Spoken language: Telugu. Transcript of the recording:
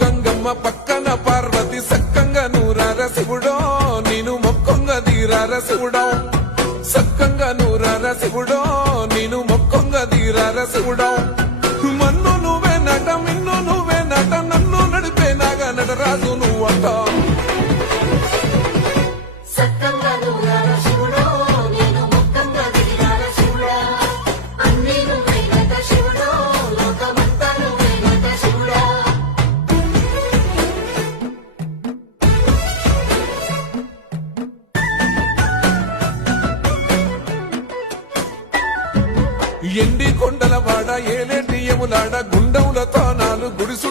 గంగమ్మ పక్కన పార్వతి సక్కంగా నూరార శివుడో నేను మొక్కంగా తీరార శివుడో సక్కంగా నూరార శివుడో నేను మొక్కంగా తీరార శివుడో మన్ను నువ్వే నట మిన్ను నువ్వే నట నన్ను నడిపే నాగా నటరాజు నువ్వంట ఎండి కొండల వాడ ఏలేటి యములాడ గుండములతో నాలు గుడిసు